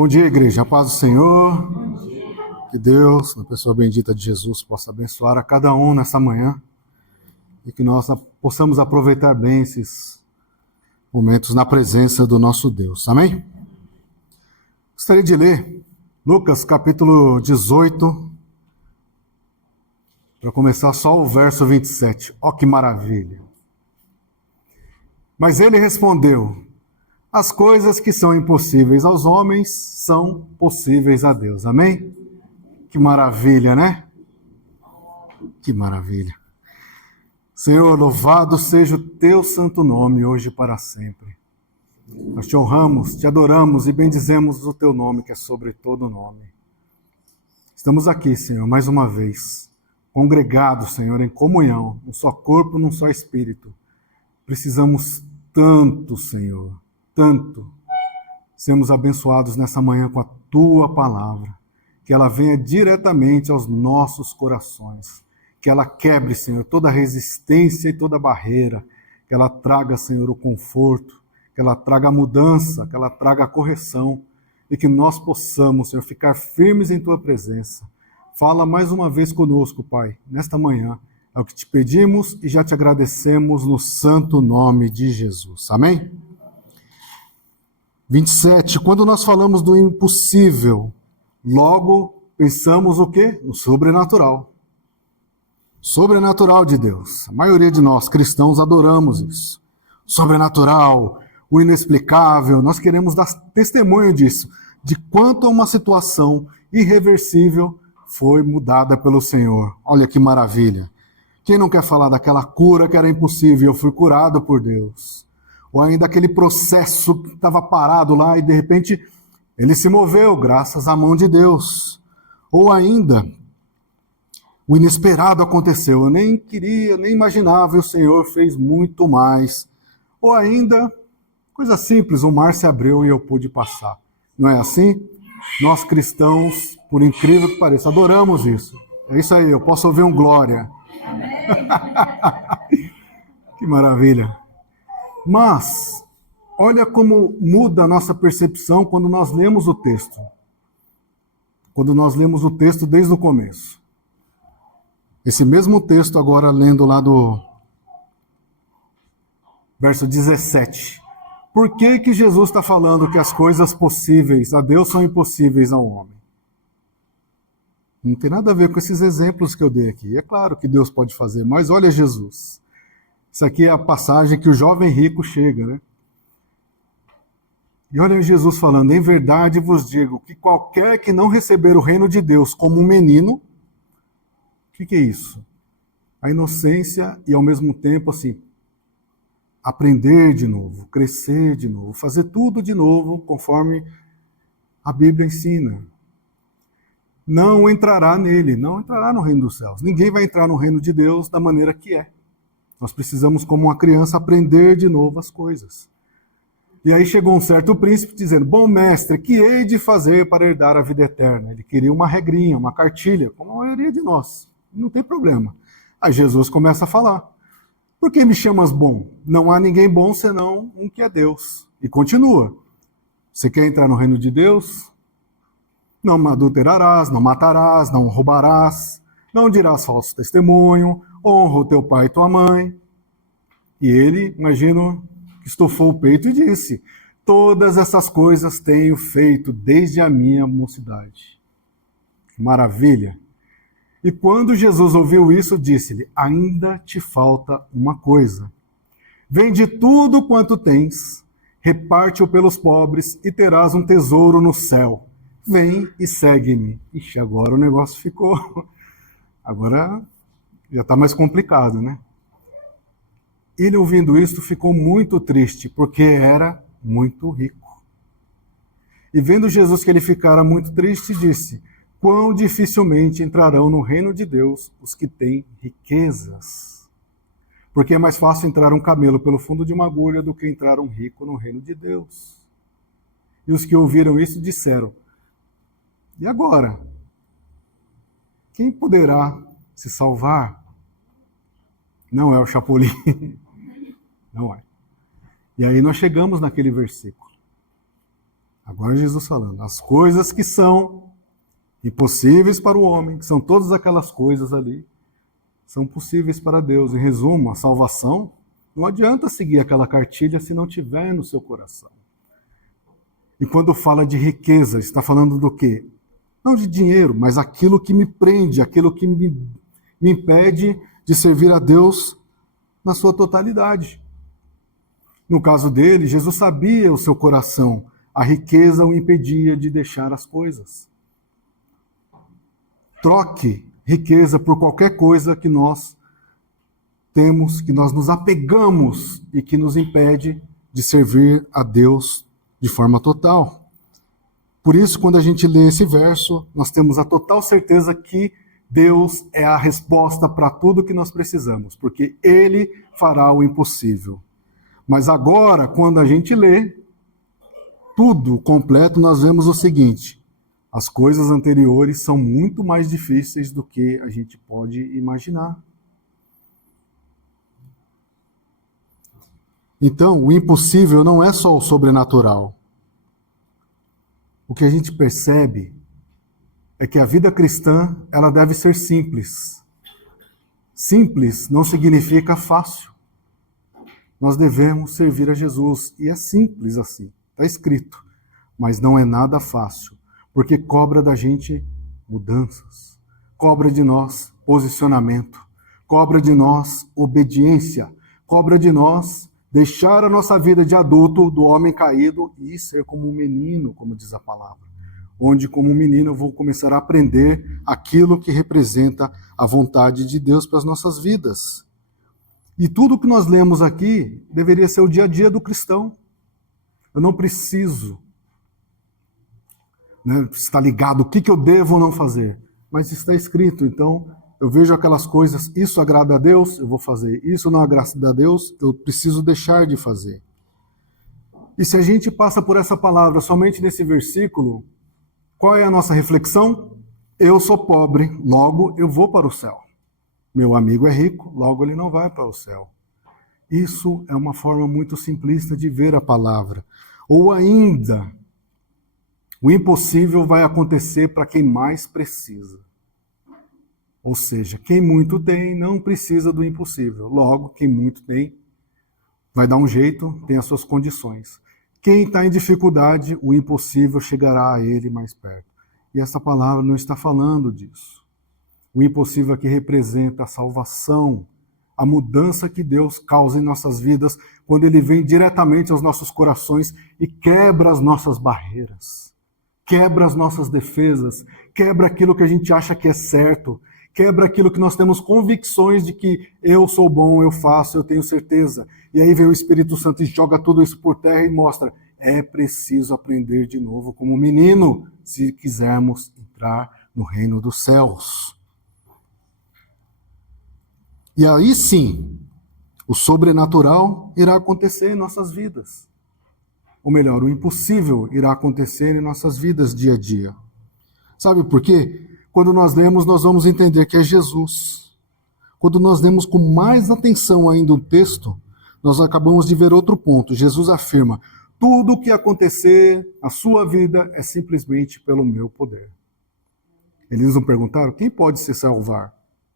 Bom dia, igreja. A paz do Senhor. Que Deus, na pessoa bendita de Jesus, possa abençoar a cada um nessa manhã e que nós possamos aproveitar bem esses momentos na presença do nosso Deus. Amém? Gostaria de ler Lucas capítulo 18, para começar só o verso 27. Ó, que maravilha! Mas ele respondeu: as coisas que são impossíveis aos homens são possíveis a Deus. Amém? Que maravilha, né? Que maravilha. Senhor, louvado seja o teu santo nome hoje e para sempre. Nós te honramos, te adoramos e bendizemos o teu nome, que é sobre todo nome. Estamos aqui, Senhor, mais uma vez, congregados, Senhor, em comunhão, num só corpo, num só espírito. Precisamos tanto, Senhor, tanto, sermos abençoados nessa manhã com a tua palavra, que ela venha diretamente aos nossos corações, que ela quebre, Senhor, toda resistência e toda barreira, que ela traga, Senhor, o conforto, que ela traga a mudança, que ela traga a correção, e que nós possamos, Senhor, ficar firmes em tua presença. Fala mais uma vez conosco, Pai, nesta manhã. É o que te pedimos e já te agradecemos no santo nome de Jesus. Amém? 27. Quando nós falamos do impossível, logo pensamos o quê? No sobrenatural. Sobrenatural de Deus. A maioria de nós, cristãos, adoramos isso. Sobrenatural, o inexplicável. Nós queremos dar testemunho disso, de quanto uma situação irreversível foi mudada pelo Senhor. Olha que maravilha. Quem não quer falar daquela cura que era impossível? Eu fui curado por Deus. Ou ainda aquele processo que estava parado lá e de repente ele se moveu graças à mão de Deus. Ou ainda o inesperado aconteceu. Eu nem queria, nem imaginava e o Senhor fez muito mais. Ou ainda, coisa simples, o mar se abriu e eu pude passar. Não é assim? Nós cristãos, por incrível que pareça, adoramos isso. É isso aí, eu posso ouvir um glória. Que maravilha. Mas, olha como muda a nossa percepção quando nós lemos o texto. Quando nós lemos o texto desde o começo. Esse mesmo texto agora lendo lá do verso 17. Por que Jesus está falando que as coisas possíveis a Deus são impossíveis ao homem? Não tem nada a ver com esses exemplos que eu dei aqui. É claro que Deus pode fazer, mas olha Jesus. Isso aqui é a passagem que o jovem rico chega, né? E olha Jesus falando: em verdade vos digo que qualquer que não receber o reino de Deus como um menino, o que é isso? A inocência e ao mesmo tempo assim, aprender de novo, crescer de novo, fazer tudo de novo conforme a Bíblia ensina. Não entrará nele, não entrará no reino dos céus. Ninguém vai entrar no reino de Deus da maneira que é. Nós precisamos, como uma criança, aprender de novo as coisas. E aí chegou um certo príncipe dizendo: bom mestre, que hei de fazer para herdar a vida eterna? Ele queria uma regrinha, uma cartilha, como a maioria de nós. Não tem problema. Aí Jesus começa a falar: por que me chamas bom? Não há ninguém bom senão um que é Deus. E continua: você quer entrar no reino de Deus? Não adulterarás, não matarás, não roubarás, não dirás falso testemunho, honra o teu pai e tua mãe. E ele, imagino, estufou o peito e disse: todas essas coisas tenho feito desde a minha mocidade. Que maravilha! E quando Jesus ouviu isso, disse-lhe: ainda te falta uma coisa. Vende tudo quanto tens, reparte-o pelos pobres e terás um tesouro no céu. Vem e segue-me. Ixi, agora o negócio ficou... Agora já está mais complicado, né? Ele, ouvindo isso, ficou muito triste, porque era muito rico. E vendo Jesus que ele ficara muito triste, disse: quão dificilmente entrarão no reino de Deus os que têm riquezas. Porque é mais fácil entrar um camelo pelo fundo de uma agulha do que entrar um rico no reino de Deus. E os que ouviram isso disseram: e agora? Quem poderá se salvar? Não é o Chapolin. Não é. E aí nós chegamos naquele versículo. Agora Jesus falando, as coisas que são impossíveis para o homem, que são todas aquelas coisas ali, são possíveis para Deus. Em resumo, a salvação, não adianta seguir aquela cartilha se não tiver no seu coração. E quando fala de riqueza, está falando do quê? Não de dinheiro, mas aquilo que me prende, aquilo que me impede de servir a Deus na sua totalidade. No caso dele, Jesus sabia o seu coração. A riqueza o impedia de deixar as coisas. Troque riqueza por qualquer coisa que nós temos, que nós nos apegamos e que nos impede de servir a Deus de forma total. Por isso, quando a gente lê esse verso, nós temos a total certeza que Deus é a resposta para tudo que nós precisamos, porque Ele fará o impossível. Mas agora, quando a gente lê tudo completo, nós vemos o seguinte: as coisas anteriores são muito mais difíceis do que a gente pode imaginar. Então, o impossível não é só o sobrenatural. O que a gente percebe é que a vida cristã, ela deve ser simples. Simples não significa fácil. Nós devemos servir a Jesus, e é simples assim, está escrito. Mas não é nada fácil, porque cobra da gente mudanças, cobra de nós posicionamento, cobra de nós obediência, cobra de nós deixar a nossa vida de adulto, do homem caído, e ser como um menino, como diz a palavra. Onde, como um menino, eu vou começar a aprender aquilo que representa a vontade de Deus para as nossas vidas. E tudo que nós lemos aqui deveria ser o dia a dia do cristão. Eu não preciso estar ligado o que eu devo ou não fazer, mas está escrito. Então, eu vejo aquelas coisas, isso agrada a Deus, eu vou fazer. Isso não agrada a Deus, eu preciso deixar de fazer. E se a gente passa por essa palavra somente nesse versículo, qual é a nossa reflexão? Eu sou pobre, logo eu vou para o céu. Meu amigo é rico, logo ele não vai para o céu. Isso é uma forma muito simplista de ver a palavra. Ou ainda, o impossível vai acontecer para quem mais precisa. Ou seja, quem muito tem não precisa do impossível. Logo, quem muito tem vai dar um jeito, tem as suas condições. Quem está em dificuldade, o impossível chegará a ele mais perto. E essa palavra não está falando disso. O impossível aqui representa a salvação, a mudança que Deus causa em nossas vidas quando Ele vem diretamente aos nossos corações e quebra as nossas barreiras, quebra as nossas defesas, quebra aquilo que a gente acha que é certo, quebra aquilo que nós temos convicções de que eu sou bom, eu faço, eu tenho certeza. E aí vem o Espírito Santo e joga tudo isso por terra e mostra, é preciso aprender de novo como menino, se quisermos entrar no reino dos céus. E aí sim, o sobrenatural irá acontecer em nossas vidas. Ou melhor, o impossível irá acontecer em nossas vidas dia a dia. Sabe por quê? Quando nós lemos, nós vamos entender que é Jesus. Quando nós lemos com mais atenção ainda o texto, nós acabamos de ver outro ponto. Jesus afirma, tudo o que acontecer na sua vida é simplesmente pelo meu poder. Eles nos perguntaram, quem pode se salvar?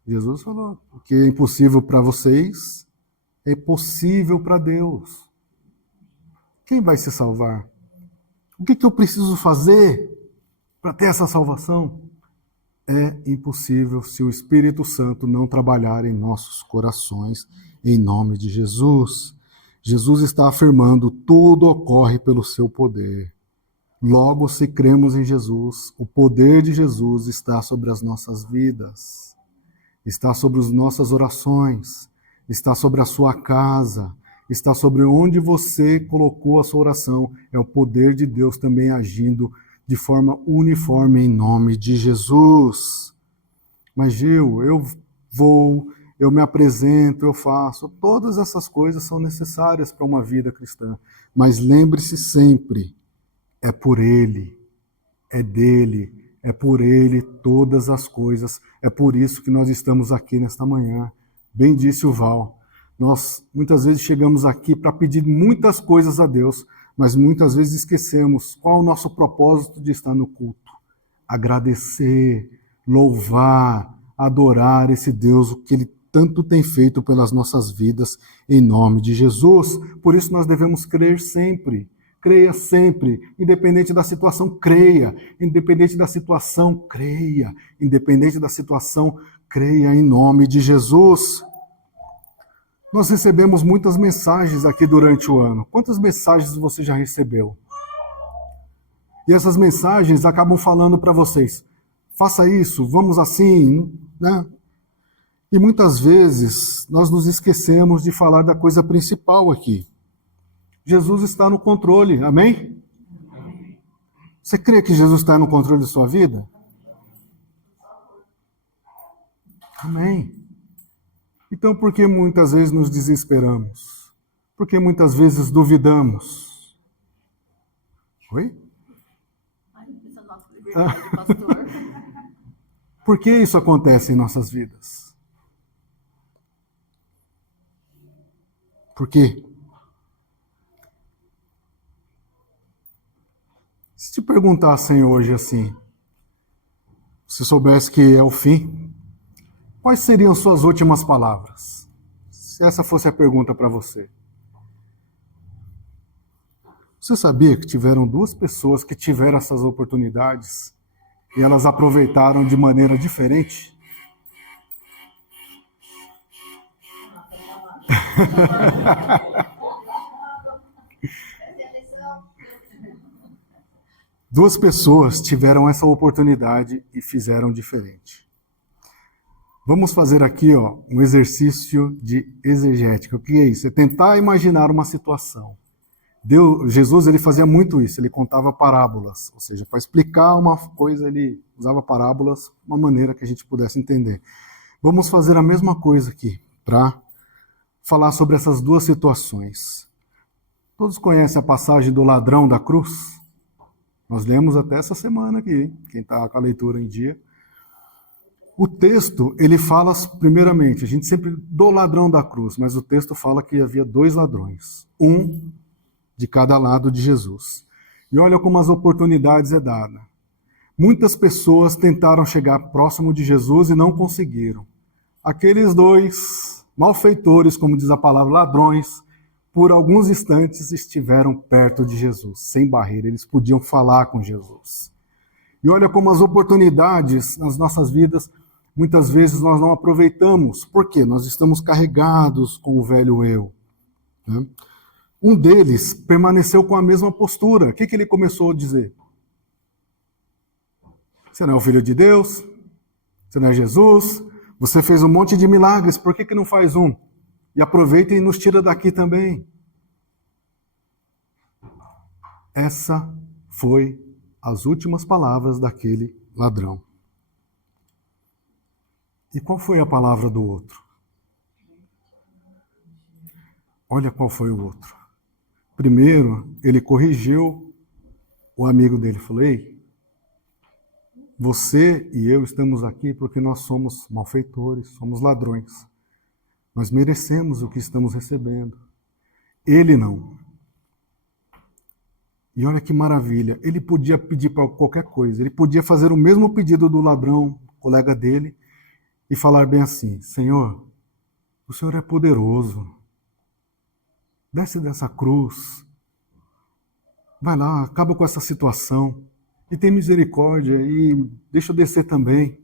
Jesus falou, o que é impossível para vocês, é possível para Deus. Quem vai se salvar? O que eu preciso fazer para ter essa salvação? É impossível se o Espírito Santo não trabalhar em nossos corações, em nome de Jesus. Jesus está afirmando, tudo ocorre pelo seu poder. Logo, se cremos em Jesus, o poder de Jesus está sobre as nossas vidas. Está sobre as nossas orações, está sobre a sua casa, está sobre onde você colocou a sua oração. É o poder de Deus também agindo de forma uniforme em nome de Jesus. Mas Gil, eu me apresento, eu faço. Todas essas coisas são necessárias para uma vida cristã. Mas lembre-se sempre, é por Ele, é dele, é por Ele todas as coisas. É por isso que nós estamos aqui nesta manhã. Bem disse o Val. Nós muitas vezes chegamos aqui para pedir muitas coisas a Deus, mas muitas vezes esquecemos qual é o nosso propósito de estar no culto. Agradecer, louvar, adorar esse Deus, o que Ele tanto tem feito pelas nossas vidas, em nome de Jesus. Por isso nós devemos crer sempre. Creia sempre, independente da situação, creia. Independente da situação, creia. Independente da situação, creia em nome de Jesus. Nós recebemos muitas mensagens aqui durante o ano. Quantas mensagens você já recebeu? E essas mensagens acabam falando para vocês, faça isso, vamos assim, né? E muitas vezes nós nos esquecemos de falar da coisa principal aqui. Jesus está no controle, amém? Você crê que Jesus está no controle de sua vida? Amém. Então, por que muitas vezes nos desesperamos? Por que muitas vezes duvidamos? Oi? Por que isso acontece em nossas vidas? Por quê? Se te perguntassem hoje assim, se soubesse que é o fim, quais seriam suas últimas palavras? Se essa fosse a pergunta para você. Você sabia que tiveram 2 pessoas que tiveram essas oportunidades e elas aproveitaram de maneira diferente? Duas pessoas tiveram essa oportunidade e fizeram diferente. Vamos fazer aqui um exercício de exegética. O que é isso? É tentar imaginar uma situação. Jesus ele fazia muito isso, ele contava parábolas, ou seja, para explicar uma coisa ele usava parábolas, uma maneira que a gente pudesse entender. Vamos fazer a mesma coisa aqui, para falar sobre essas 2 situações. Todos conhecem a passagem do ladrão da cruz? Nós lemos até essa semana aqui, quem está com a leitura em dia. O texto, ele fala, primeiramente, a gente sempre do ladrão da cruz, mas o texto fala que havia 2 ladrões, um de cada lado de Jesus. E olha como as oportunidades é dada. Muitas pessoas tentaram chegar próximo de Jesus e não conseguiram. Aqueles 2 malfeitores, como diz a palavra, ladrões, por alguns instantes estiveram perto de Jesus, sem barreira, eles podiam falar com Jesus. E olha como as oportunidades nas nossas vidas, muitas vezes nós não aproveitamos. Por quê? Nós estamos carregados com o velho eu, né? Um deles permaneceu com a mesma postura. O que ele começou a dizer? Você não é o Filho de Deus? Você não é Jesus? Você fez um monte de milagres, por que não faz um? E aproveita e nos tira daqui também. Essa foi as últimas palavras daquele ladrão. E qual foi a palavra do outro? Olha qual foi o outro. Primeiro, ele corrigiu o amigo dele. Falou, ei, você e eu estamos aqui porque nós somos malfeitores, somos ladrões. Nós merecemos o que estamos recebendo. Ele não. E olha que maravilha, ele podia pedir para qualquer coisa, ele podia fazer o mesmo pedido do ladrão, colega dele, e falar bem assim, Senhor, o Senhor é poderoso, desce dessa cruz, vai lá, acaba com essa situação, e tem misericórdia, e deixa eu descer também.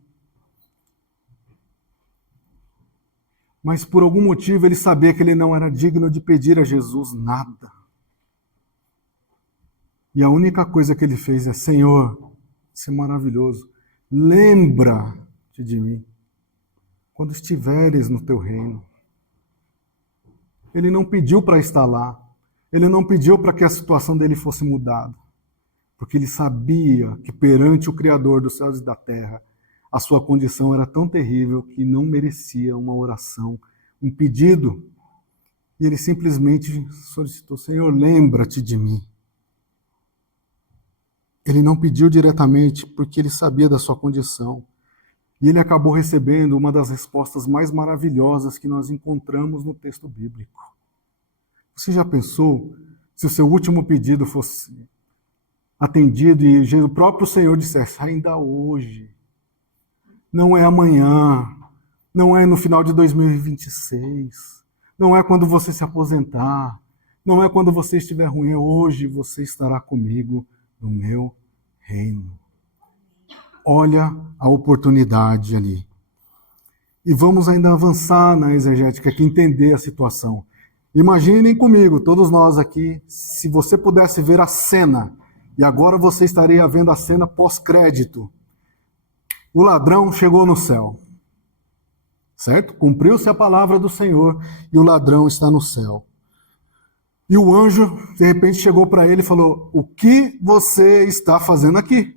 Mas por algum motivo ele sabia que ele não era digno de pedir a Jesus nada. E a única coisa que ele fez é, Senhor, isso é maravilhoso, lembra-te de mim, quando estiveres no teu reino. Ele não pediu para estar lá, ele não pediu para que a situação dele fosse mudada, porque ele sabia que perante o Criador dos céus e da terra, a sua condição era tão terrível que não merecia uma oração, um pedido. E ele simplesmente solicitou, Senhor, lembra-te de mim. Ele não pediu diretamente porque ele sabia da sua condição. E ele acabou recebendo uma das respostas mais maravilhosas que nós encontramos no texto bíblico. Você já pensou se o seu último pedido fosse atendido e o próprio Senhor dissesse, ainda hoje, não é amanhã, não é no final de 2026, não é quando você se aposentar, não é quando você estiver ruim, é hoje você estará comigo no meu reino. Olha a oportunidade ali. E vamos ainda avançar na exegética aqui, entender a situação. Imaginem comigo, todos nós aqui, se você pudesse ver a cena, e agora você estaria vendo a cena pós-crédito. O ladrão chegou no céu, certo? Cumpriu-se a palavra do Senhor e o ladrão está no céu. E o anjo, de repente, chegou para ele e falou, o que você está fazendo aqui?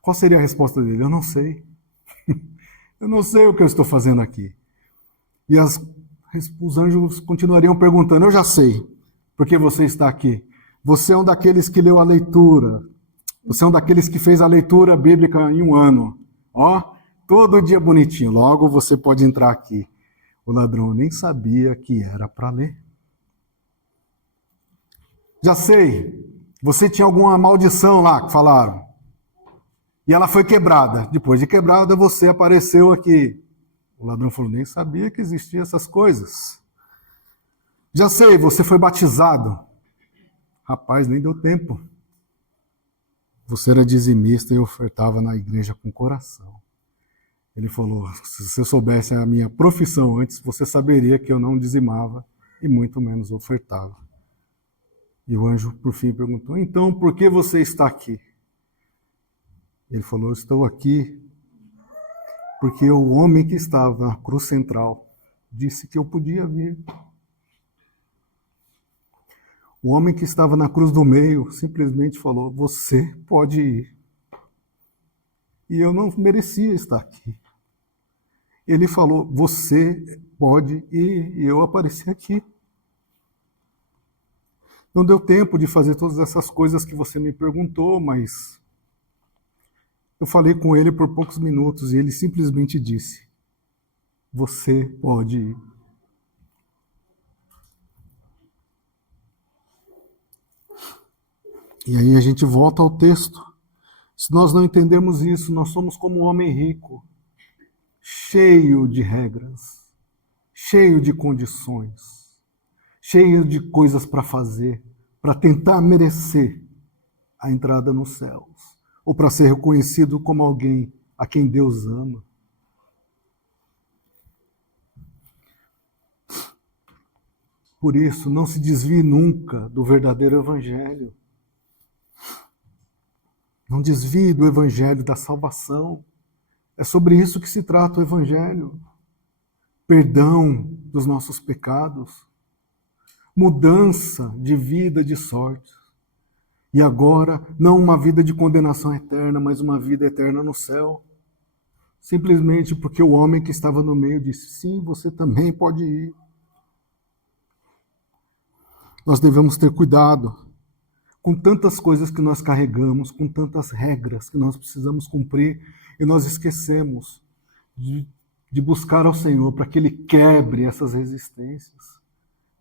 Qual seria a resposta dele? Eu não sei. Eu não sei o que eu estou fazendo aqui. E os anjos continuariam perguntando, eu já sei, porque você está aqui. Você é um daqueles que leu a leitura. Você é um daqueles que fez a leitura bíblica em um ano. Ó, todo dia bonitinho. Logo você pode entrar aqui. O ladrão nem sabia que era para ler. Já sei, você tinha alguma maldição lá que falaram. E ela foi quebrada. Depois de quebrada, você apareceu aqui. O ladrão falou, nem sabia que existiam essas coisas. Já sei, você foi batizado. Rapaz, nem deu tempo. Você era dizimista e ofertava na igreja com coração. Ele falou, se você soubesse a minha profissão antes, você saberia que eu não dizimava e muito menos ofertava. E o anjo, por fim, perguntou, então, por que você está aqui? Ele falou, eu estou aqui porque o homem que estava na cruz central disse que eu podia vir. O homem que estava na cruz do meio simplesmente falou, você pode ir. E eu não merecia estar aqui. Ele falou, você pode ir, e eu apareci aqui. Não deu tempo de fazer todas essas coisas que você me perguntou, mas eu falei com ele por poucos minutos e ele simplesmente disse, você pode ir. E aí a gente volta ao texto. Se nós não entendermos isso, nós somos como um homem rico, cheio de regras, cheio de condições, cheio de coisas para fazer, para tentar merecer a entrada nos céus, ou para ser reconhecido como alguém a quem Deus ama. Por isso, não se desvie nunca do verdadeiro evangelho. Não desvie do evangelho da salvação. É sobre isso que se trata o evangelho. Perdão dos nossos pecados, mudança de vida, de sorte. E agora, não uma vida de condenação eterna, mas uma vida eterna no céu. Simplesmente porque o homem que estava no meio disse, sim, você também pode ir. Nós devemos ter cuidado com tantas coisas que nós carregamos, com tantas regras que nós precisamos cumprir, e nós esquecemos de buscar ao Senhor para que Ele quebre essas resistências,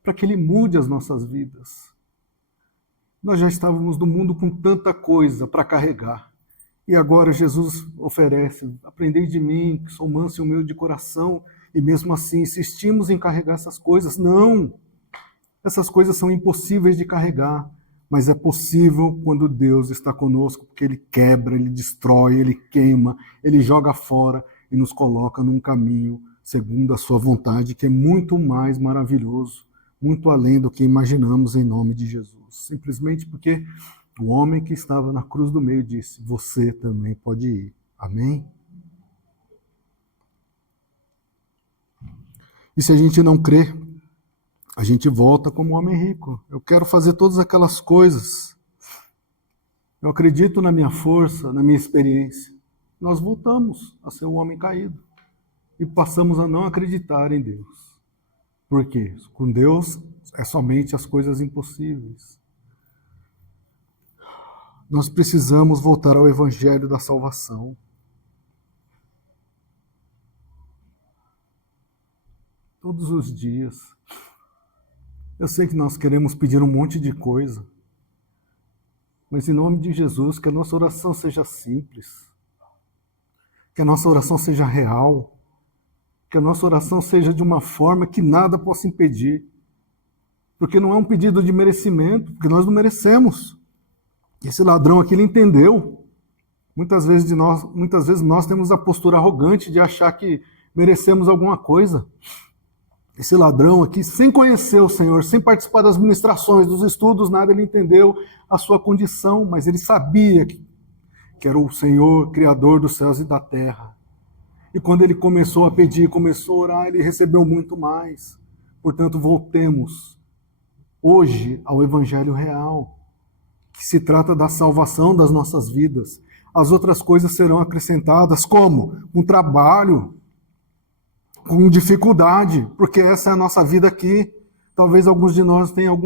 para que Ele mude as nossas vidas. Nós já estávamos no mundo com tanta coisa para carregar, e agora Jesus oferece, aprendei de mim, que sou manso e humilde de coração, e mesmo assim insistimos em carregar essas coisas. Não! Essas coisas são impossíveis de carregar, mas é possível quando Deus está conosco, porque Ele quebra, Ele destrói, Ele queima, Ele joga fora e nos coloca num caminho segundo a sua vontade, que é muito mais maravilhoso, muito além do que imaginamos em nome de Jesus. Simplesmente porque o homem que estava na cruz do meio disse, você também pode ir. Amém? E se a gente não crê, a gente volta como um homem rico. Eu quero fazer todas aquelas coisas. Eu acredito na minha força, na minha experiência. Nós voltamos a ser um homem caído. E passamos a não acreditar em Deus. Por quê? Com Deus é somente as coisas impossíveis. Nós precisamos voltar ao evangelho da salvação. Todos os dias. Eu sei que nós queremos pedir um monte de coisa, mas em nome de Jesus, que a nossa oração seja simples, que a nossa oração seja real, que a nossa oração seja de uma forma que nada possa impedir, porque não é um pedido de merecimento, porque nós não merecemos. Esse ladrão aqui, ele entendeu. Muitas vezes nós temos a postura arrogante de achar que merecemos alguma coisa. Esse ladrão aqui, sem conhecer o Senhor, sem participar das ministrações, dos estudos, nada, ele entendeu a sua condição, mas ele sabia que era o Senhor, Criador dos céus e da terra. E quando ele começou a pedir, começou a orar, ele recebeu muito mais. Portanto, voltemos hoje ao Evangelho real, que se trata da salvação das nossas vidas. As outras coisas serão acrescentadas, como? Com trabalho, com dificuldade, porque essa é a nossa vida aqui. Talvez alguns de nós tenham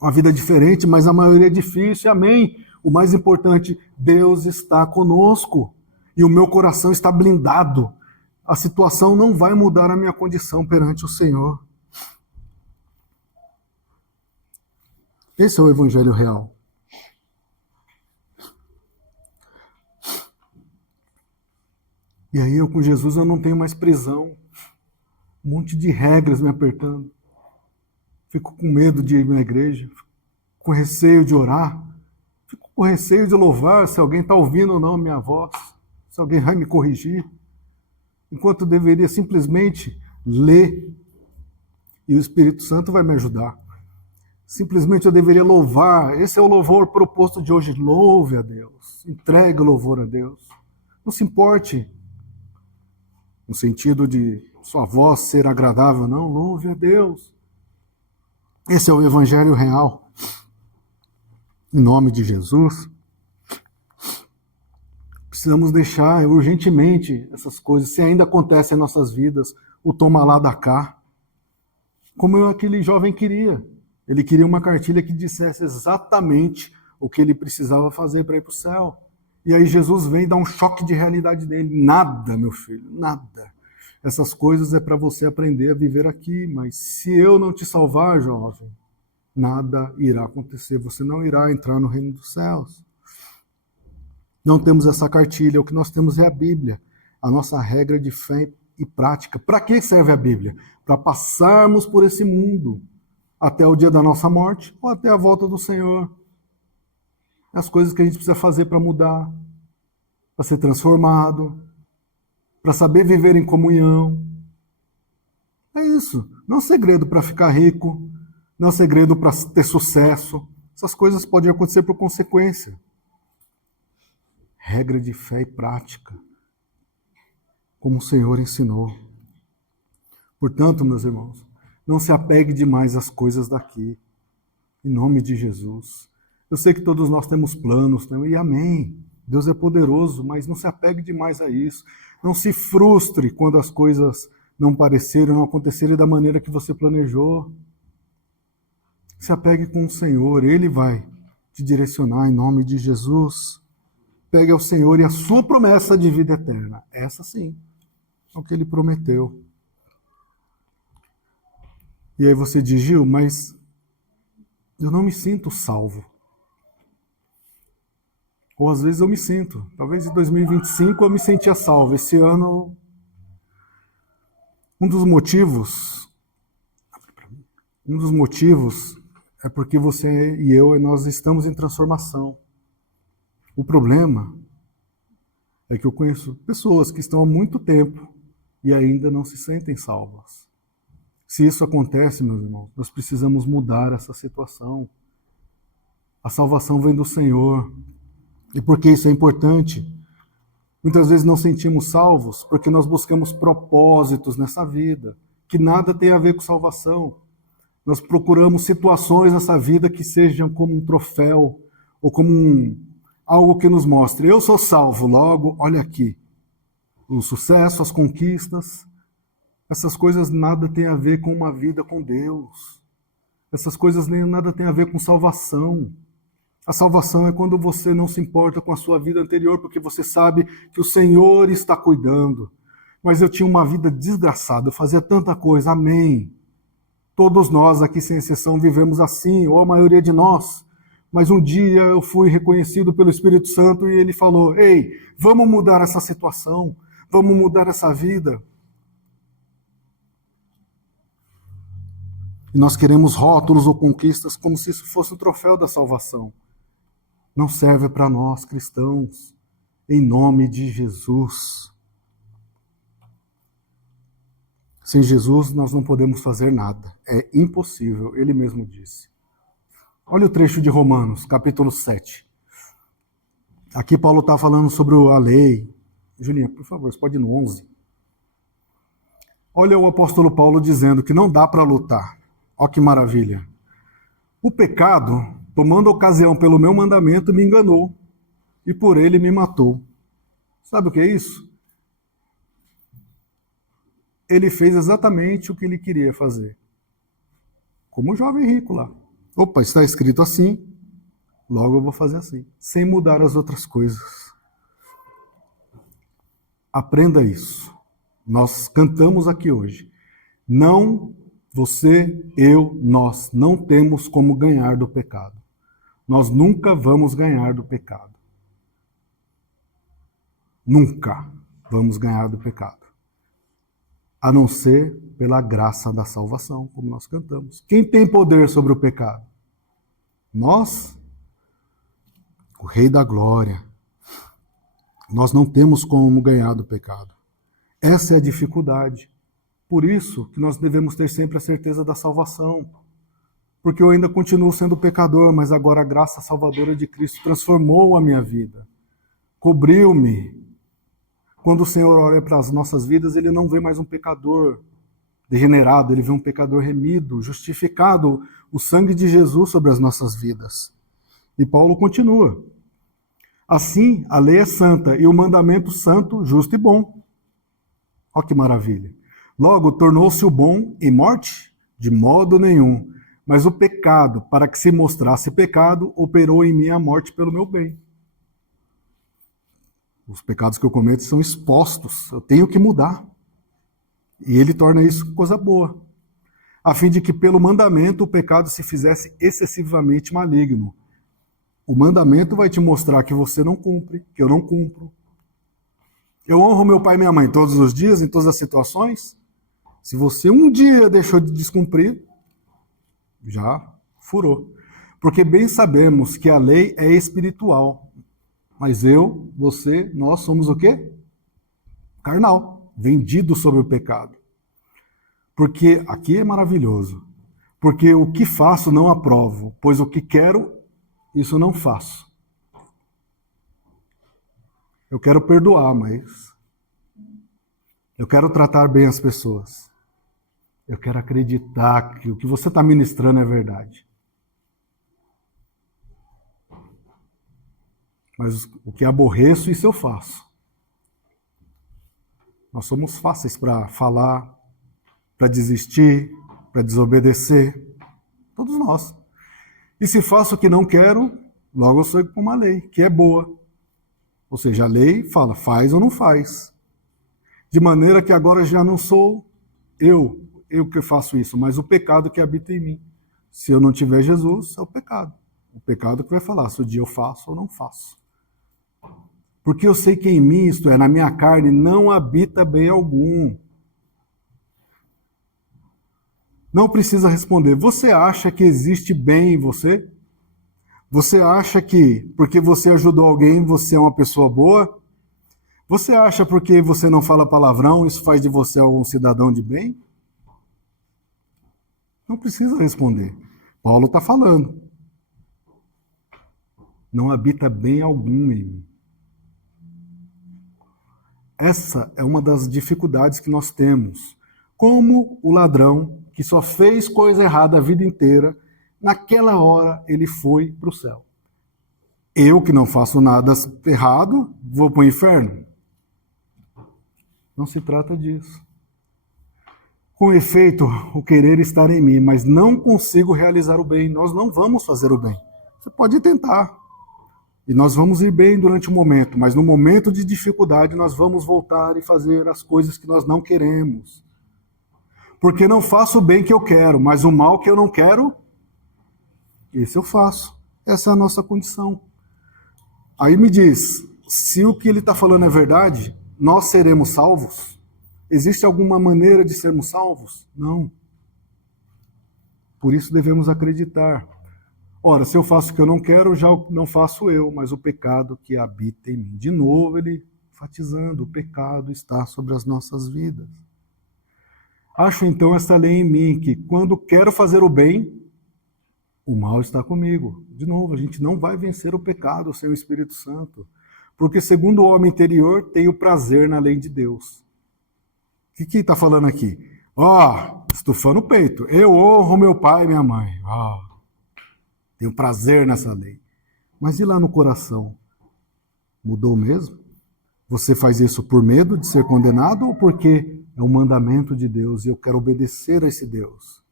uma vida diferente, mas a maioria é difícil, amém. O mais importante, Deus está conosco e o meu coração está blindado. A situação não vai mudar a minha condição perante o Senhor. Esse é o Evangelho real. E aí eu com Jesus eu não tenho mais prisão. Um monte de regras me apertando. Fico com medo de ir na igreja. Fico com receio de orar. Fico com receio de louvar se alguém está ouvindo ou não a minha voz. Se alguém vai me corrigir. Enquanto eu deveria simplesmente ler. E o Espírito Santo vai me ajudar. Simplesmente eu deveria louvar. Esse é o louvor proposto de hoje. Louve a Deus. Entregue o louvor a Deus. Não se importe no sentido de sua voz ser agradável, não. Louve a Deus. Esse é o Evangelho real. Em nome de Jesus. Precisamos deixar urgentemente essas coisas. Se ainda acontecem em nossas vidas, o toma lá da cá. Como aquele jovem queria. Ele queria uma cartilha que dissesse exatamente o que ele precisava fazer para ir para o céu. E aí Jesus vem e dá um choque de realidade dele. Nada, meu filho, nada. Essas coisas é para você aprender a viver aqui, mas se eu não te salvar, jovem, nada irá acontecer. Você não irá entrar no reino dos céus. Não temos essa cartilha. O que nós temos é a Bíblia, a nossa regra de fé e prática. Para que serve a Bíblia? Para passarmos por esse mundo até o dia da nossa morte ou até a volta do Senhor. As coisas que a gente precisa fazer para mudar, para ser transformado, para saber viver em comunhão. É isso. Não é um segredo para ficar rico, não é um segredo para ter sucesso. Essas coisas podem acontecer por consequência. Regra de fé e prática, como o Senhor ensinou. Portanto, meus irmãos, não se apegue demais às coisas daqui, em nome de Jesus. Eu sei que todos nós temos planos, e amém. Deus é poderoso, mas não se apegue demais a isso. Não se frustre quando as coisas não parecerem, não acontecerem da maneira que você planejou. Se apegue com o Senhor, Ele vai te direcionar em nome de Jesus. Pegue ao Senhor e a sua promessa de vida eterna. Essa sim, é o que Ele prometeu. E aí você diz, Gil, mas eu não me sinto salvo. Ou às vezes eu me sinto. Talvez em 2025 eu me sentia salvo. Esse ano, um dos motivos é porque você e eu, nós estamos em transformação. O problema é que eu conheço pessoas que estão há muito tempo e ainda não se sentem salvas. Se isso acontece, meus irmãos, nós precisamos mudar essa situação. A salvação vem do Senhor. E por que isso é importante? Muitas vezes não sentimos salvos porque nós buscamos propósitos nessa vida, que nada tem a ver com salvação. Nós procuramos situações nessa vida que sejam como um troféu, ou como algo que nos mostre, eu sou salvo, logo, olha aqui. O sucesso, as conquistas, essas coisas nada tem a ver com uma vida com Deus. Essas coisas nem nada tem a ver com salvação. A salvação é quando você não se importa com a sua vida anterior, porque você sabe que o Senhor está cuidando. Mas eu tinha uma vida desgraçada, eu fazia tanta coisa, amém. Todos nós aqui, sem exceção, vivemos assim, ou a maioria de nós. Mas um dia eu fui reconhecido pelo Espírito Santo e ele falou: ei, vamos mudar essa situação, vamos mudar essa vida. E nós queremos rótulos ou conquistas como se isso fosse o troféu da salvação. Não serve para nós, cristãos, em nome de Jesus. Sem Jesus nós não podemos fazer nada. É impossível, ele mesmo disse. Olha o trecho de Romanos, capítulo 7. Aqui Paulo está falando sobre a lei. Julinha, por favor, você pode ir no 11. Olha o apóstolo Paulo dizendo que não dá para lutar. Olha que maravilha. O pecado, tomando ocasião pelo meu mandamento, me enganou e por ele me matou. Sabe o que é isso? Ele fez exatamente o que ele queria fazer. Como o jovem rico lá. Opa, está escrito assim, logo eu vou fazer assim. Sem mudar as outras coisas. Aprenda isso. Nós cantamos aqui hoje. Não, você, eu, nós não temos como ganhar do pecado. Nós nunca vamos ganhar do pecado. Nunca vamos ganhar do pecado. A não ser pela graça da salvação, como nós cantamos. Quem tem poder sobre o pecado? Nós, o Rei da Glória. Nós não temos como ganhar do pecado. Essa é a dificuldade. Por isso que nós devemos ter sempre a certeza da salvação. Porque eu ainda continuo sendo pecador, mas agora a graça salvadora de Cristo transformou a minha vida. Cobriu-me. Quando o Senhor olha para as nossas vidas, ele não vê mais um pecador degenerado, ele vê um pecador remido, justificado, o sangue de Jesus sobre as nossas vidas. E Paulo continua. Assim, a lei é santa e o mandamento santo, justo e bom. Olha que maravilha. Logo, tornou-se o bom em morte? De modo nenhum. Mas o pecado, para que se mostrasse pecado, operou em mim a morte pelo meu bem. Os pecados que eu cometo são expostos, eu tenho que mudar. E ele torna isso coisa boa, a fim de que pelo mandamento o pecado se fizesse excessivamente maligno. O mandamento vai te mostrar que você não cumpre, que eu não cumpro. Eu honro meu pai e minha mãe todos os dias, em todas as situações. Se você um dia deixou de descumprir, já furou. Porque bem sabemos que a lei é espiritual. Mas eu, você, nós somos o quê? Carnal, vendido sobre o pecado. Porque aqui é maravilhoso. Porque o que faço não aprovo, pois o que quero, isso não faço. Eu quero perdoar, mas eu quero tratar bem as pessoas. Eu quero acreditar que o que você está ministrando é verdade. Mas o que aborreço, isso eu faço. Nós somos fáceis para falar, para desistir, para desobedecer. Todos nós. E se faço o que não quero, logo eu sou com uma lei, que é boa. Ou seja, a lei fala, faz ou não faz. De maneira que agora já não sou eu que faço isso, mas o pecado que habita em mim. Se eu não tiver Jesus, é o pecado. O pecado que vai falar se o dia eu faço ou não faço. Porque eu sei que em mim, isto é, na minha carne, não habita bem algum. Não precisa responder. Você acha que existe bem em você? Você acha que porque você ajudou alguém, você é uma pessoa boa? Você acha porque você não fala palavrão, isso faz de você um cidadão de bem? Não precisa responder. Paulo está falando. Não habita bem algum em mim. Essa é uma das dificuldades que nós temos. Como o ladrão que só fez coisa errada a vida inteira, naquela hora ele foi para o céu. Eu que não faço nada errado, vou para o inferno? Não se trata disso. Com efeito, o querer está em mim, mas não consigo realizar o bem. Nós não vamos fazer o bem. Você pode tentar. E nós vamos ir bem durante o momento, mas no momento de dificuldade nós vamos voltar e fazer as coisas que nós não queremos. Porque não faço o bem que eu quero, mas o mal que eu não quero, esse eu faço. Essa é a nossa condição. Aí me diz, se o que ele está falando é verdade, nós seremos salvos? Existe alguma maneira de sermos salvos? Não. Por isso devemos acreditar. Ora, se eu faço o que eu não quero, já não faço eu, mas o pecado que habita em mim. De novo, ele enfatizando, o pecado está sobre as nossas vidas. Acho então esta lei em mim, que quando quero fazer o bem, o mal está comigo. De novo, a gente não vai vencer o pecado sem o Espírito Santo. Porque segundo o homem interior, tem o prazer na lei de Deus. O que está falando aqui? Estufando o peito. Eu honro meu pai e minha mãe. Tenho prazer nessa lei. Mas e lá no coração? Mudou mesmo? Você faz isso por medo de ser condenado ou porque é um mandamento de Deus e eu quero obedecer a esse Deus?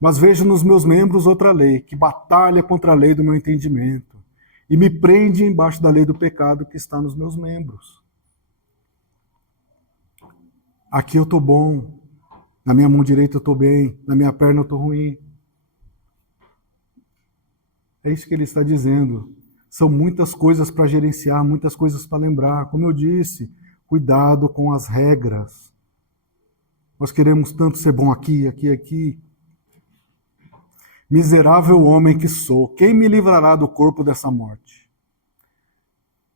Mas vejo nos meus membros outra lei, que batalha contra a lei do meu entendimento e me prende embaixo da lei do pecado que está nos meus membros. Aqui eu estou bom, na minha mão direita eu estou bem, na minha perna eu estou ruim. É isso que ele está dizendo. São muitas coisas para gerenciar, muitas coisas para lembrar. Como eu disse, cuidado com as regras. Nós queremos tanto ser bom aqui, aqui, aqui. Miserável homem que sou, quem me livrará do corpo dessa morte?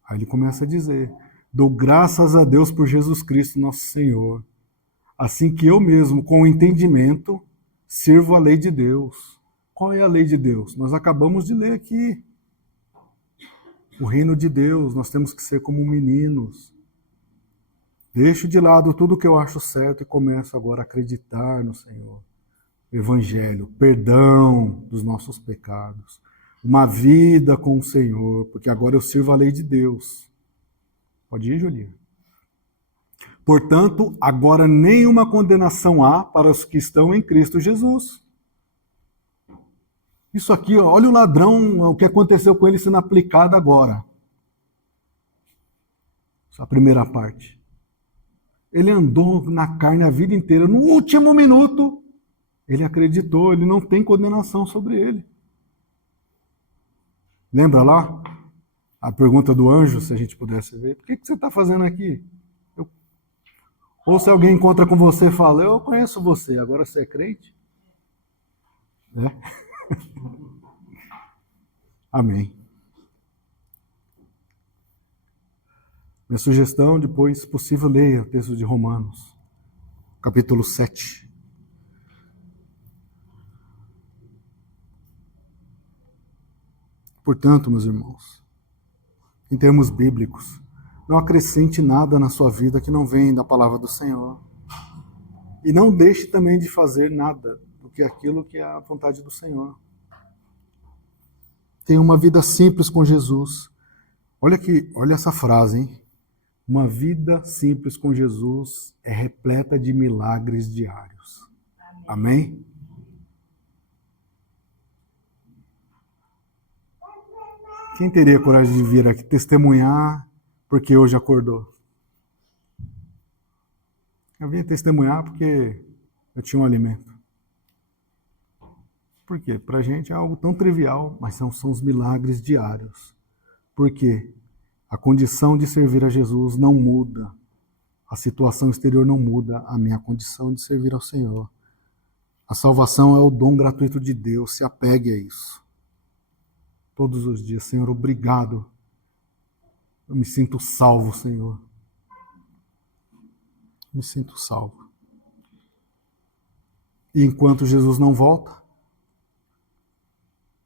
Aí ele começa a dizer, dou graças a Deus por Jesus Cristo, nosso Senhor, assim que eu mesmo, com o entendimento, sirvo a lei de Deus. Qual é a lei de Deus? Nós acabamos de ler aqui. O reino de Deus, nós temos que ser como meninos. Deixo de lado tudo o que eu acho certo e começo agora a acreditar no Senhor. Evangelho, perdão dos nossos pecados, uma vida com o Senhor, porque agora eu sirvo a lei de Deus. Pode ir, Julinha? Portanto, agora nenhuma condenação há para os que estão em Cristo Jesus. Isso aqui, olha o ladrão, o que aconteceu com ele sendo aplicado agora. Essa primeira parte. Ele andou na carne a vida inteira, no último minuto, ele acreditou, ele não tem condenação sobre ele. Lembra lá? A pergunta do anjo, se a gente pudesse ver. Por que você está fazendo aqui? Ou se alguém encontra com você e fala, eu conheço você, agora você é crente? Amém. Minha sugestão, depois, se possível, leia o texto de Romanos, capítulo 7. Portanto, meus irmãos, em termos bíblicos, não acrescente nada na sua vida que não vem da palavra do Senhor. E não deixe também de fazer nada do que aquilo que é a vontade do Senhor. Tenha uma vida simples com Jesus. Olha essa frase, hein? Uma vida simples com Jesus é repleta de milagres diários. Amém? Quem teria coragem de vir aqui testemunhar porque hoje acordou? Eu vim testemunhar porque eu tinha um alimento. Por quê? Para a gente é algo tão trivial, mas são os milagres diários. Por quê? A condição de servir a Jesus não muda. A situação exterior não muda a minha condição de servir ao Senhor. A salvação é o dom gratuito de Deus. Se apegue a isso. Todos os dias, Senhor, obrigado. Eu me sinto salvo, Senhor. Me sinto salvo. E enquanto Jesus não volta,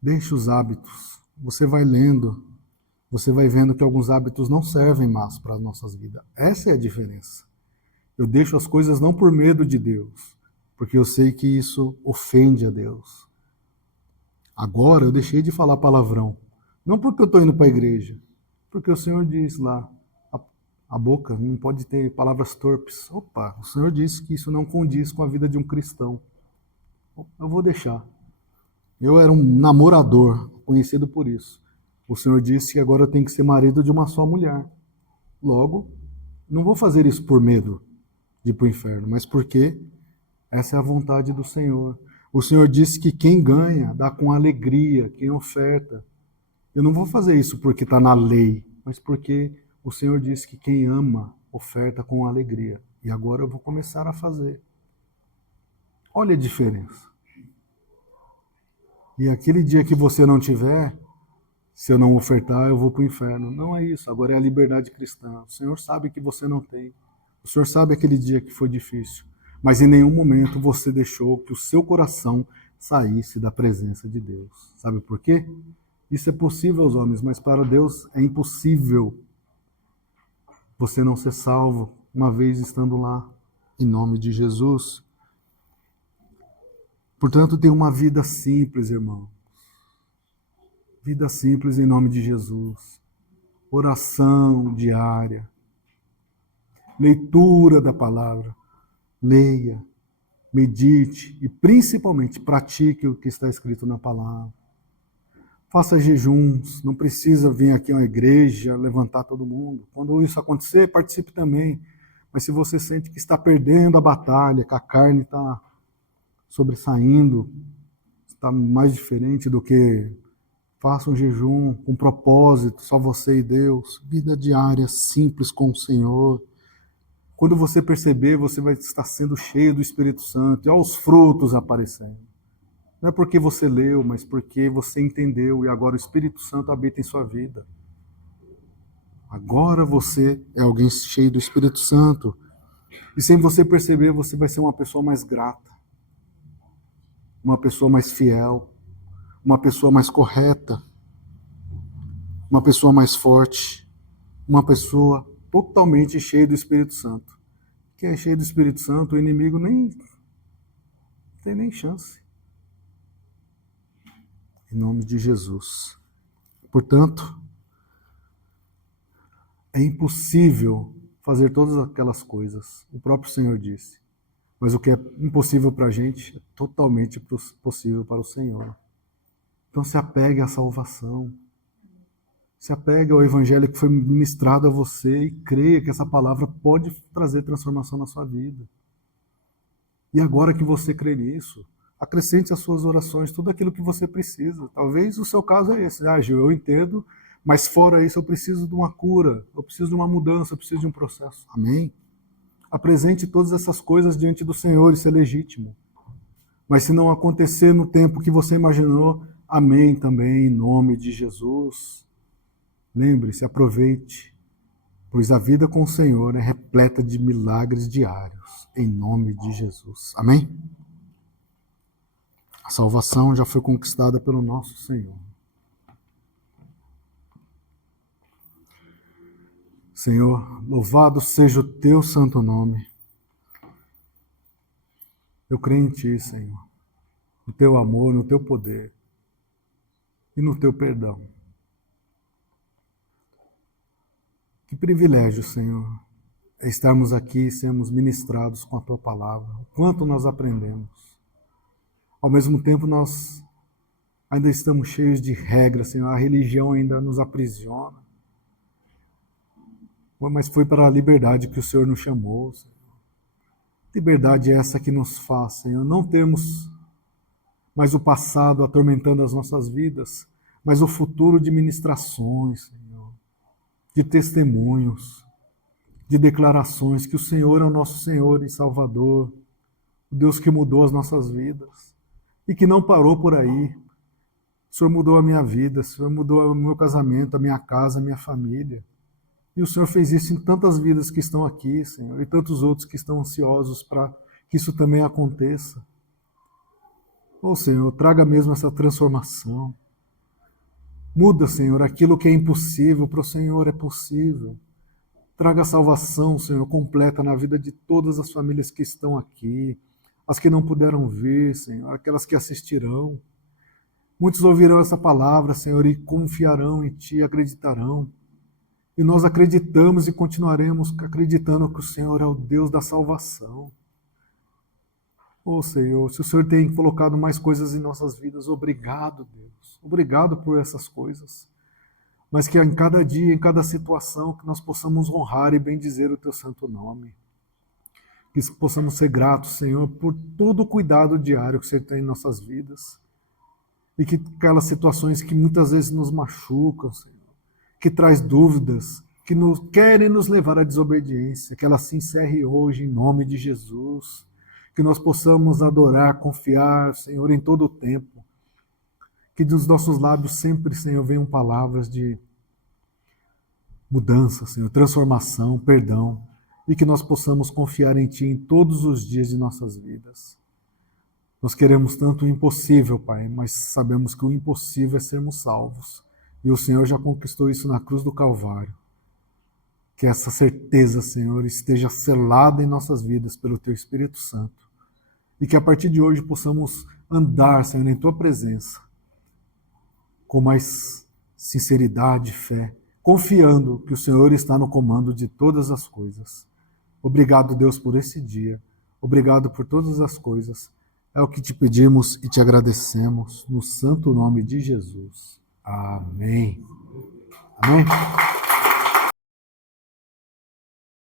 deixe os hábitos. Você vai lendo, você vai vendo que alguns hábitos não servem mais para as nossas vidas. Essa é a diferença. Eu deixo as coisas não por medo de Deus, porque eu sei que isso ofende a Deus. Agora eu deixei de falar palavrão. Não porque eu estou indo para a igreja, porque o Senhor diz lá, a boca não pode ter palavras torpes. Opa, o Senhor disse que isso não condiz com a vida de um cristão. Eu vou deixar. Eu era um namorador, conhecido por isso. O Senhor disse que agora eu tenho que ser marido de uma só mulher. Logo, não vou fazer isso por medo de ir para o inferno, mas porque Essa é a vontade do Senhor. O Senhor disse que quem ganha dá com alegria, quem oferta. Eu não vou fazer isso porque está na lei, mas porque o Senhor disse que quem ama oferta com alegria. E agora eu vou começar a fazer. Olha a diferença. E aquele dia que você não tiver, se eu não ofertar, eu vou para o inferno. Não é isso, agora é a liberdade cristã. O Senhor sabe que você não tem. O Senhor sabe aquele dia que foi difícil. Mas em nenhum momento você deixou que o seu coração saísse da presença de Deus. Sabe por quê? Isso é possível aos homens, mas para Deus é impossível você não ser salvo uma vez estando lá, em nome de Jesus. Portanto, tenha uma vida simples, irmão. Vida simples em nome de Jesus. Oração diária. Leitura da palavra. Leia, medite e principalmente pratique o que está escrito na palavra. Faça jejuns, não precisa vir aqui a uma igreja levantar todo mundo. Quando isso acontecer, participe também. Mas se você sente que está perdendo a batalha, que a carne está sobressaindo, está mais diferente do que faça um jejum com propósito, só você e Deus. Vida diária, simples com o Senhor. Quando você perceber, você vai estar sendo cheio do Espírito Santo. E olha os frutos aparecendo. Não é porque você leu, mas porque você entendeu e agora o Espírito Santo habita em sua vida. Agora você é alguém cheio do Espírito Santo. E sem você perceber, você vai ser uma pessoa mais grata, uma pessoa mais fiel, uma pessoa mais correta, uma pessoa mais forte, uma pessoa totalmente cheia do Espírito Santo. Quem é cheio do Espírito Santo, o inimigo nem tem nem chance. Em nome de Jesus. Portanto, é impossível fazer todas aquelas coisas. O próprio Senhor disse. Mas o que é impossível para a gente é totalmente possível para o Senhor. Então se apegue à salvação. Se apegue ao evangelho que foi ministrado a você e creia que essa palavra pode trazer transformação na sua vida. E agora que você crê nisso, acrescente às suas orações tudo aquilo que você precisa. Talvez o seu caso é esse. Gil, eu entendo, mas fora isso eu preciso de uma cura, eu preciso de uma mudança, eu preciso de um processo. Amém? Apresente todas essas coisas diante do Senhor, isso é legítimo. Mas se não acontecer no tempo que você imaginou, amém também, em nome de Jesus. Lembre-se, aproveite, pois a vida com o Senhor é repleta de milagres diários, em nome de Jesus. Amém? A salvação já foi conquistada pelo nosso Senhor. Senhor, louvado seja o teu santo nome. Eu creio em ti, Senhor, no teu amor, no teu poder e no teu perdão. Que privilégio, Senhor, é estarmos aqui e sermos ministrados com a tua palavra. O quanto nós aprendemos. Ao mesmo tempo, nós ainda estamos cheios de regras, Senhor. A religião ainda nos aprisiona. Mas foi para a liberdade que o Senhor nos chamou, Senhor. Liberdade é essa que nos faz, Senhor, não termos mais o passado atormentando as nossas vidas, mas o futuro de ministrações, Senhor, de testemunhos, de declarações que o Senhor é o nosso Senhor e Salvador, o Deus que mudou as nossas vidas. E que não parou por aí. O Senhor mudou a minha vida, o Senhor mudou o meu casamento, a minha casa, a minha família. E o Senhor fez isso em tantas vidas que estão aqui, Senhor, e tantos outros que estão ansiosos para que isso também aconteça. Ô Senhor, traga mesmo essa transformação. Muda, Senhor, aquilo que é impossível, para o Senhor é possível. Traga a salvação, Senhor, completa na vida de todas as famílias que estão aqui, as que não puderam ver, Senhor, aquelas que assistirão. Muitos ouvirão essa palavra, Senhor, e confiarão em Ti, acreditarão. E nós acreditamos e continuaremos acreditando que o Senhor é o Deus da salvação. Ô Senhor, se o Senhor tem colocado mais coisas em nossas vidas, obrigado, Deus. Obrigado por essas coisas. Mas que em cada dia, em cada situação, que nós possamos honrar e bendizer o Teu santo nome. Que possamos ser gratos, Senhor, por todo o cuidado diário que o Senhor tem em nossas vidas. E que aquelas situações que muitas vezes nos machucam, Senhor, que traz dúvidas, que querem nos levar à desobediência, que ela se encerre hoje em nome de Jesus. Que nós possamos adorar, confiar, Senhor, em todo o tempo. Que dos nossos lábios sempre, Senhor, venham palavras de mudança, Senhor, transformação, perdão, e que nós possamos confiar em Ti em todos os dias de nossas vidas. Nós queremos tanto o impossível, Pai, mas sabemos que o impossível é sermos salvos. E o Senhor já conquistou isso na cruz do Calvário. Que essa certeza, Senhor, esteja selada em nossas vidas pelo Teu Espírito Santo. E que a partir de hoje possamos andar, Senhor, em Tua presença, com mais sinceridade e fé, confiando que o Senhor está no comando de todas as coisas. Obrigado, Deus, por esse dia. Obrigado por todas as coisas. É o que te pedimos e te agradecemos no santo nome de Jesus. Amém. Amém.